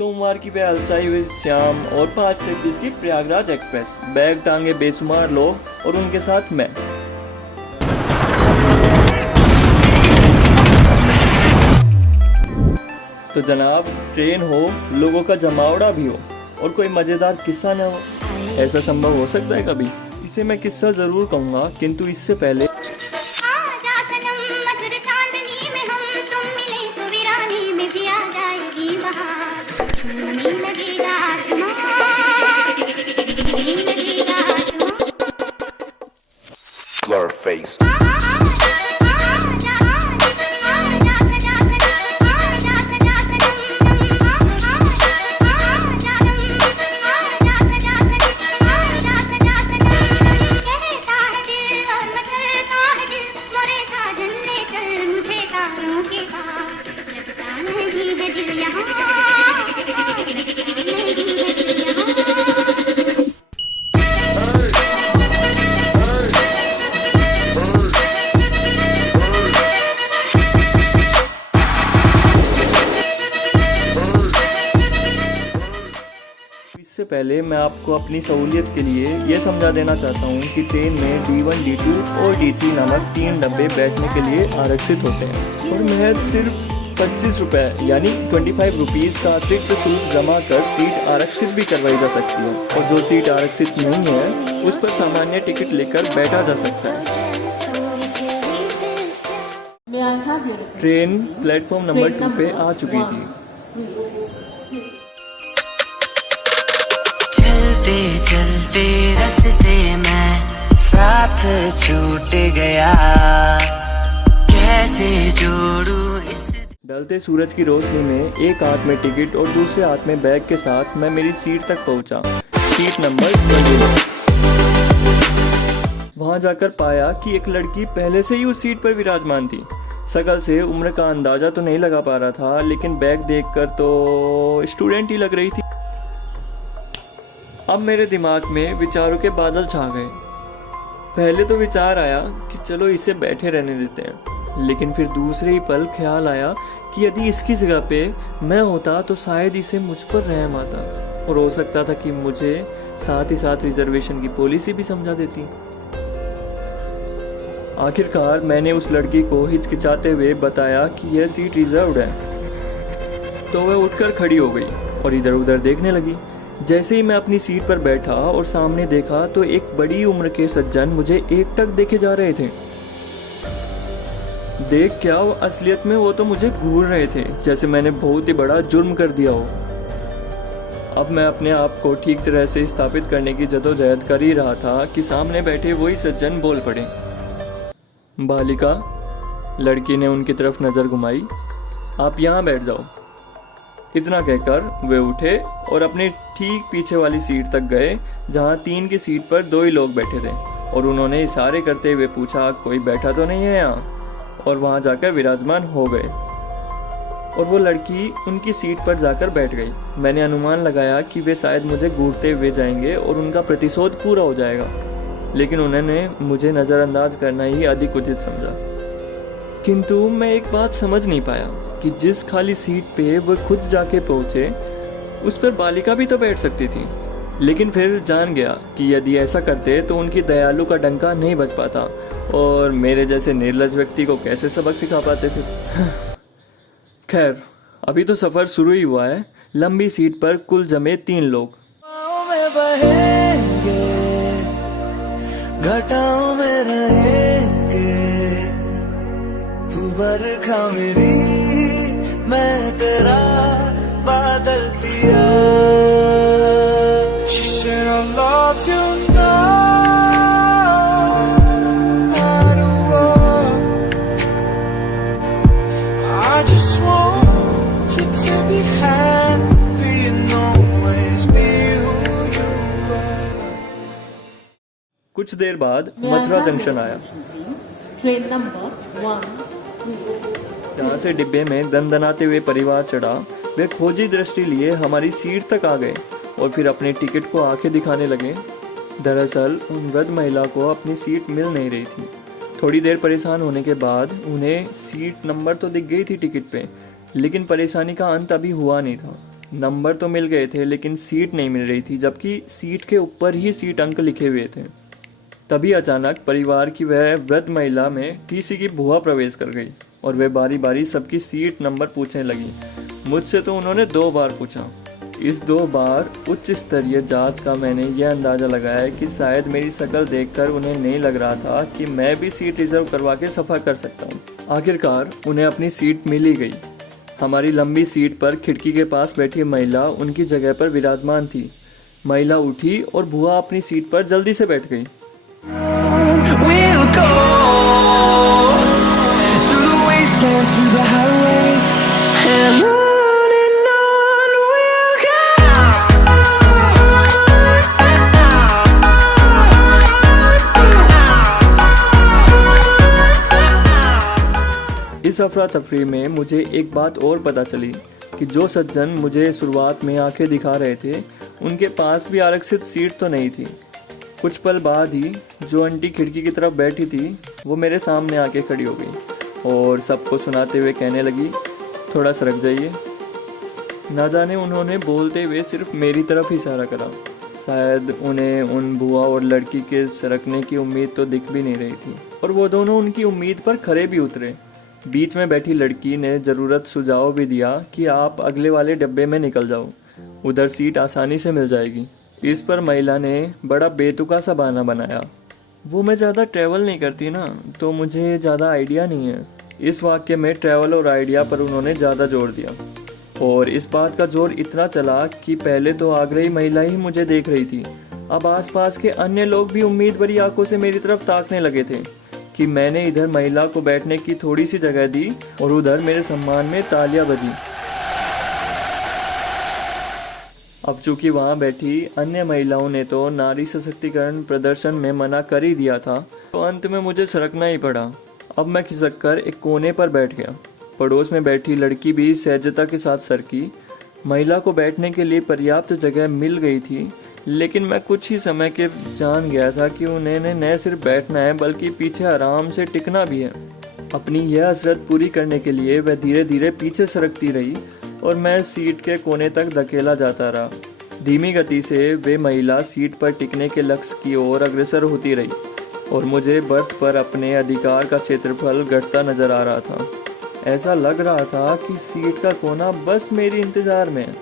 सोमवार की वह अलसाई हुई शाम और 5:33 की प्रयागराज एक्सप्रेस, बैग टांगे बेशुमार लोग और उनके साथ मैं। तो जनाब, ट्रेन हो, लोगों का जमावड़ा भी हो और कोई मज़ेदार किस्सा न हो, ऐसा संभव हो सकता है कभी? इसे मैं किस्सा ज़रूर कहूँगा, किंतु इससे पहले face. इससे पहले मैं आपको अपनी सहूलियत के लिए यह समझा देना चाहता हूँ कि ट्रेन में D1, D2 और D3 नामक 3 डब्बे बैठने के लिए आरक्षित होते हैं और महज सिर्फ 25 रुपये यानी 25 रुपीज़ का अतिरिक्त शुल्क जमा कर सीट आरक्षित भी करवाई जा सकती है और जो सीट आरक्षित नहीं है उस पर सामान्य टिकट लेकर बैठा जा सकता है। ट्रेन प्लेटफॉर्म नंबर 2 पे आ चुकी थी। चलते चलते रास्ते में साथ छूट गया, कैसे जोड़ूं इस। ढलते सूरज की रोशनी में एक हाथ में टिकट और दूसरे हाथ में बैग के साथ मैं मेरी सीट तक पहुंचा, सीट नंबर 20। वहां जाकर पाया कि एक लड़की पहले से ही उस सीट पर विराजमान थी। शकल से उम्र का अंदाजा तो नहीं लगा पा रहा था, लेकिन बैग देखकर तो स्टूडेंट ही लग रही थी। अब मेरे दिमाग में विचारों के बादल छा गए। पहले तो विचार आया कि चलो इसे बैठे रहने देते हैं, लेकिन फिर दूसरे ही पल ख्याल आया कि यदि इसकी जगह पे मैं होता तो शायद इसे मुझ पर रहम आता और हो सकता था कि मुझे साथ ही साथ रिजर्वेशन की पॉलिसी भी समझा देती। आखिरकार मैंने उस लड़की को हिचकिचाते हुए बताया कि यह सीट रिजर्व्ड है, तो वह उठकर खड़ी हो गई और इधर उधर देखने लगी। जैसे ही मैं अपनी सीट पर बैठा और सामने देखा तो एक बड़ी उम्र के सज्जन मुझे एकटक देखे जा रहे थे। देख क्या, वो असलियत में वो तो मुझे घूर रहे थे, जैसे मैंने बहुत ही बड़ा जुर्म कर दिया हो। अब मैं अपने आप को ठीक तरह से स्थापित करने की जदोजहद कर ही रहा था कि सामने बैठे वही सज्जन बोल पड़े। बालिका, लड़की ने उनकी तरफ नजर घुमाई, आप यहाँ बैठ जाओ। इतना कहकर वे उठे और अपने ठीक पीछे वाली सीट तक गए, जहाँ 3 की सीट पर 2 ही लोग बैठे थे, और उन्होंने इशारे करते हुए पूछा, कोई बैठा तो नहीं है यहाँ? और वहाँ जाकर विराजमान हो गए और वो लड़की उनकी सीट पर जाकर बैठ गई। मैंने अनुमान लगाया कि वे शायद मुझे घूरते हुए जाएंगे और उनका प्रतिशोध पूरा हो जाएगा, लेकिन उन्होंने मुझे नज़रअंदाज करना ही अधिक उचित समझा। किंतु मैं एक बात समझ नहीं पाया कि जिस खाली सीट पे वो खुद जाके पहुँचे उस पर बालिका भी तो बैठ सकती थी, लेकिन फिर जान गया कि यदि ऐसा करते तो उनकी दयालु का डंका नहीं बच पाता और मेरे जैसे निर्लज व्यक्ति को कैसे सबक सिखा पाते थे। खैर, अभी तो सफ़र शुरू ही हुआ है। लंबी सीट पर कुल जमे 3 लोग। घटाओं में रहेंगे, तू बरखा मेरी, मैं तेरा बादल पिया। She said I love you now, I don't want. I just want you to be happy and always be who you are. कुछ देर बाद मथुरा जंक्शन आया, ट्रेन नंबर 1। जहाँ से डिब्बे में दनदनाते हुए परिवार चढ़ा। वे खोजी दृष्टि लिए हमारी सीट तक आ गए और फिर अपने टिकट को आंखें दिखाने लगे। दरअसल उन वृद्ध महिला को अपनी सीट मिल नहीं रही थी। थोड़ी देर परेशान होने के बाद उन्हें सीट नंबर तो दिख गई थी टिकट पे, लेकिन परेशानी का अंत अभी हुआ नहीं था। नंबर तो मिल गए थे लेकिन सीट नहीं मिल रही थी, जबकि सीट के ऊपर ही सीट अंक लिखे हुए थे। तभी अचानक परिवार की वह वृद्ध महिला में टीसी की बुआ प्रवेश कर गई और वे बारी बारी सबकी सीट नंबर पूछने लगी। मुझसे तो उन्होंने 2 बार पूछा। इस 2 बार उच्च स्तरीय जांच का मैंने यह अंदाज़ा लगाया कि शायद मेरी शक्ल देखकर उन्हें नहीं लग रहा था कि मैं भी सीट रिजर्व करवा के सफ़र कर सकता हूँ। आखिरकार उन्हें अपनी सीट मिल ही गई। हमारी लंबी सीट पर खिड़की के पास बैठी महिला उनकी जगह पर विराजमान थी। महिला उठी और बुआ अपनी सीट पर जल्दी से बैठ गई। We'll go through the wastelands, through the highways, and on we'll इस अफरा तफरी में मुझे एक बात और पता चली कि जो सज्जन मुझे शुरुआत में आंखें दिखा रहे थे उनके पास भी आरक्षित सीट तो नहीं थी। कुछ पल बाद ही जो आंटी खिड़की की तरफ बैठी थी वो मेरे सामने आके खड़ी हो गई और सबको सुनाते हुए कहने लगी, थोड़ा सरक जाइए। ना जाने उन्होंने बोलते हुए सिर्फ मेरी तरफ ही इशारा करा। शायद उन्हें उन बुआ और लड़की के सरकने की उम्मीद तो दिख भी नहीं रही थी और वो दोनों उनकी उम्मीद पर खरे भी उतरे। बीच में बैठी लड़की ने ज़रूरत सुझाव भी दिया कि आप अगले वाले डब्बे में निकल जाओ, उधर सीट आसानी से मिल जाएगी। इस पर महिला ने बड़ा बेतुका सा बहाना बनाया। वो मैं ज़्यादा ट्रैवल नहीं करती ना, तो मुझे ज़्यादा आइडिया नहीं है। इस वाक्य में ट्रैवल और आइडिया पर उन्होंने ज़्यादा जोर दिया और इस बात का जोर इतना चला कि पहले तो आगरही महिला ही मुझे देख रही थी, अब आसपास के अन्य लोग भी उम्मीद भरी आंखों से मेरी तरफ ताकने लगे थे कि मैंने इधर महिला को बैठने की थोड़ी सी जगह दी और उधर मेरे सम्मान में तालियां बजी। अब चूंकि वहां बैठी अन्य महिलाओं ने तो नारी सशक्तिकरण प्रदर्शन में मना कर ही दिया था, तो अंत में मुझे सरकना ही पड़ा। अब मैं खिसक कर एक कोने पर बैठ गया। पड़ोस में बैठी लड़की भी सहजता के साथ सरकी। महिला को बैठने के लिए पर्याप्त जगह मिल गई थी, लेकिन मैं कुछ ही समय के जान गया था कि उन्हें न सिर्फ बैठना है बल्कि पीछे आराम से टिकना भी है। अपनी यह हसरत पूरी करने के लिए वह धीरे धीरे पीछे सरकती रही और मैं सीट के कोने तक धकेला जाता रहा। धीमी गति से वे महिला सीट पर टिकने के लक्ष्य की ओर अग्रसर होती रही और मुझे बर्थ पर अपने अधिकार का क्षेत्रफल घटता नजर आ रहा था। ऐसा लग रहा था कि सीट का कोना बस मेरी इंतजार में है।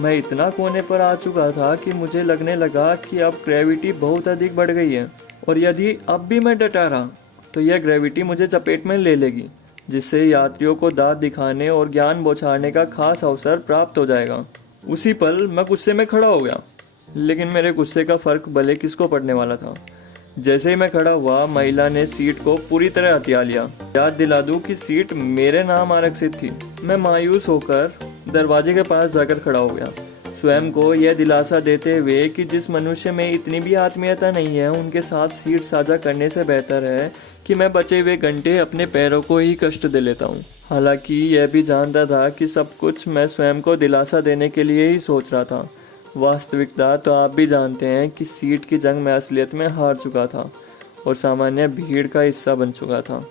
मैं इतना कोने पर आ चुका था कि मुझे लगने लगा कि अब ग्रेविटी बहुत अधिक बढ़ गई है और यदि अब भी मैं डटा रहा तो यह ग्रेविटी मुझे चपेट में ले लेगी, जिससे यात्रियों को दांत दिखाने और ज्ञान बौछारने का खास अवसर प्राप्त हो जाएगा। उसी पल मैं गुस्से में खड़ा हो गया, लेकिन मेरे गुस्से का फर्क भले किसको पड़ने वाला था। जैसे ही मैं खड़ा हुआ, महिला ने सीट को पूरी तरह हथिया लिया। याद दिला दूं कि सीट मेरे नाम आरक्षित थी। मैं मायूस होकर दरवाजे के पास जाकर खड़ा हो गया, स्वयं को यह दिलासा देते हुए कि जिस मनुष्य में इतनी भी आत्मीयता नहीं है उनके साथ सीट साझा करने से बेहतर है कि मैं बचे हुए घंटे अपने पैरों को ही कष्ट दे लेता हूँ। हालांकि यह भी जानता था कि सब कुछ मैं स्वयं को दिलासा देने के लिए ही सोच रहा था। वास्तविकता तो आप भी जानते हैं कि सीट की जंग में असलियत में हार चुका था और सामान्य भीड़ का हिस्सा बन चुका था।